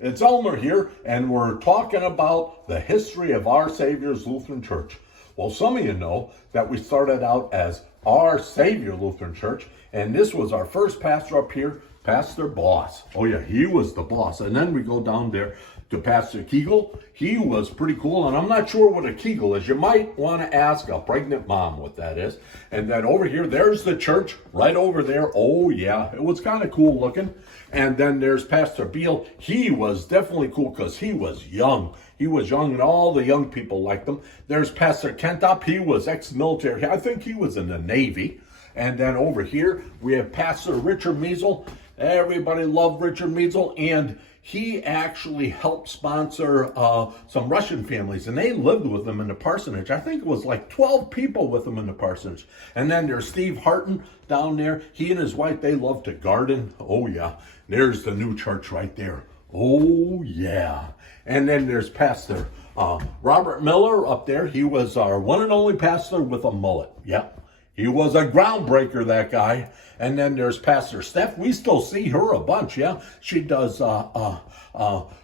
It's Elmer here, and we're talking about the history of Our Savior's Lutheran Church. Well, some of you know that we started out as Our Savior Lutheran Church, and this was our first pastor up here, Pastor Boss. Oh yeah, he was the boss. And then we go down there to Pastor Kegel. He was pretty cool, and I'm not sure what a Kegel is. You might want to ask a pregnant mom what that is. And then over here, there's the church right over there. Oh yeah, it was kind of cool looking. And then there's Pastor Beal. He was definitely cool because he was young. He was young, and all the young people liked him. There's Pastor Kentop. He was ex-military. I think he was in the Navy. And then over here, we have Pastor Richard Measle. Everybody loved Richard Measle, and he actually helped sponsor some Russian families, and they lived with him in the parsonage. I think it was like 12 people with him in the parsonage. And then there's Steve Harton down there. He and his wife, they love to garden. Oh, yeah. There's the new church right there. Oh, yeah. And then there's Pastor Robert Miller up there. He was our one and only pastor with a mullet. Yep. He was a groundbreaker, that guy. And then there's Pastor Steph. We still see her a bunch, yeah. She does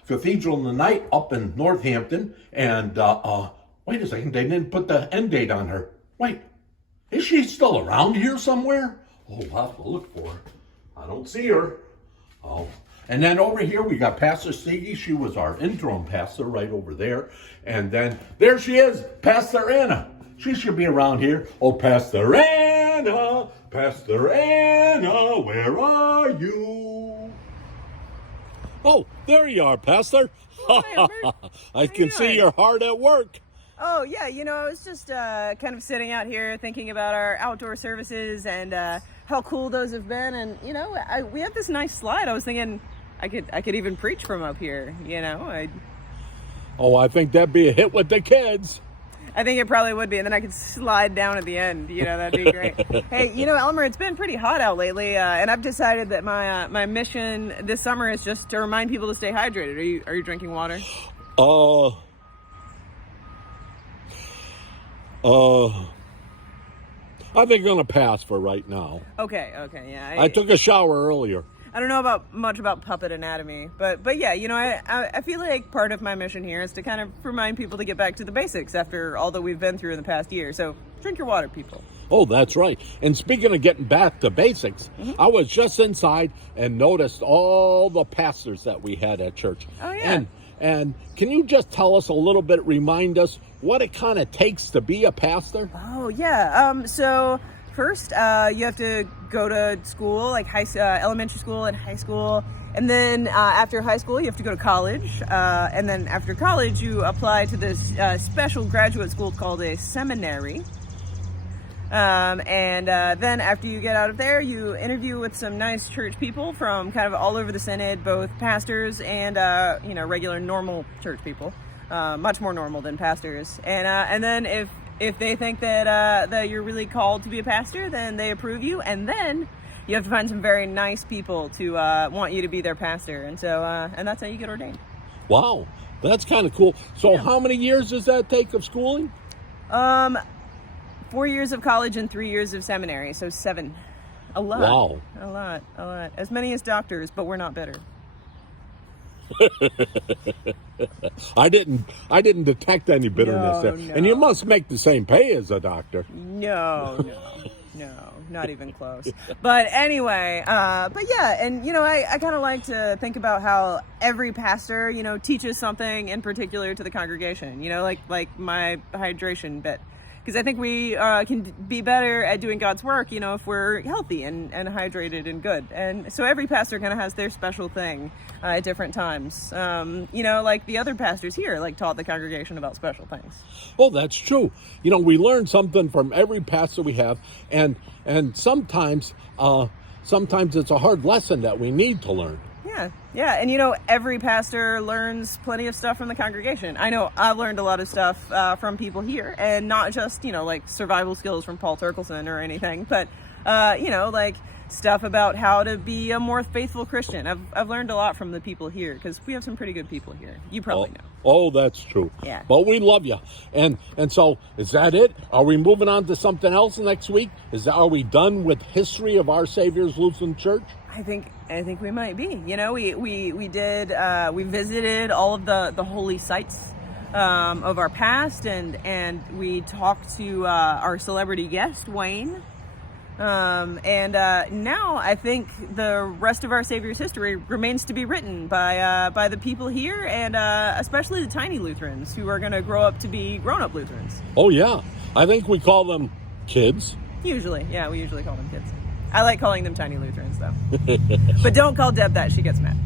Cathedral in the Night up in Northampton. And wait a second, they didn't put the end date on her. Wait, is she still around here somewhere? Oh, we'll have to look for her. I don't see her. Oh. And then over here, we got Pastor Stiggy. She was our interim pastor right over there. And then there she is, Pastor Anna. She should be around here. Oh, Pastor Anna, where are you? Oh, there you are, Pastor. I can see your heart at work. Oh, yeah, I was just kind of sitting out here thinking about our outdoor services and how cool those have been. And, we have this nice slide. I was thinking I could even preach from up here, Oh, I think that'd be a hit with the kids. I think it probably would be, and then I could slide down at the end. That'd be great. Hey, Elmer, it's been pretty hot out lately, and I've decided that my mission this summer is just to remind people to stay hydrated. Are you drinking water? I think I'm gonna pass for right now. Okay, yeah. I took a shower earlier. I don't know much about puppet anatomy, but yeah, I feel like part of my mission here is to kind of remind people to get back to the basics after all that we've been through in the past year. So drink your water, people. Oh, that's right. And speaking of getting back to basics, I was just inside and noticed all the pastors that we had at church. Oh, yeah. And can you just tell us a little bit, remind us what it kind of takes to be a pastor? Oh, yeah. So first, you have to go to school, like elementary school and high school. And then after high school, you have to go to college. And then after college, you apply to this special graduate school called a seminary. And then after you get out of there, you interview with some nice church people from kind of all over the synod, both pastors and, regular normal church people. Much more normal than pastors. And then if they think that you're really called to be a pastor, then they approve you, and then you have to find some very nice people to want you to be their pastor, and so and that's how you get ordained. Wow, that's kind of cool. So yeah. How many years does that take of schooling? 4 years of college and 3 years of seminary, so 7. A lot. Wow. A lot. As many as doctors, but we're not bitter. I didn't detect any bitterness there. No. And you must make the same pay as a doctor. No, not even close. But anyway, but yeah, and I kind of like to think about how every pastor, teaches something in particular to the congregation, like my hydration bit. Because I think we can be better at doing God's work, if we're healthy and hydrated and good. And so every pastor kind of has their special thing at different times. Like the other pastors here, taught the congregation about special things. Oh, that's true. We learn something from every pastor we have, and sometimes it's a hard lesson that we need to learn. Yeah, and every pastor learns plenty of stuff from the congregation. I know I've learned a lot of stuff from people here, and not just, like survival skills from Paul Turkelson or anything, but, like stuff about how to be a more faithful Christian. I've learned a lot from the people here, because we have some pretty good people here. You probably know. Oh, that's true. Yeah. But we love you. And so, is that it? Are we moving on to something else next week? Are we done with history of Our Savior's Lutheran Church? I think we might be. You know, we visited all of the holy sites of our past, and we talked to our celebrity guest, Wayne. Now I think the rest of our Savior's history remains to be written by the people here, and especially the tiny Lutherans who are going to grow up to be grown-up Lutherans. Oh, yeah. I think we call them kids. Usually. Yeah, we usually call them kids. I like calling them tiny Lutherans, though. But don't call Deb that. She gets mad.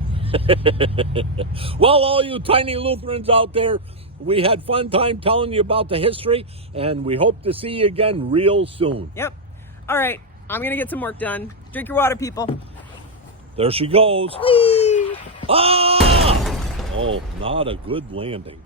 Well, all you tiny Lutherans out there, we had fun time telling you about the history, and we hope to see you again real soon. Yep. All right. I'm going to get some work done. Drink your water, people. There she goes. Whee! Ah! Oh, not a good landing.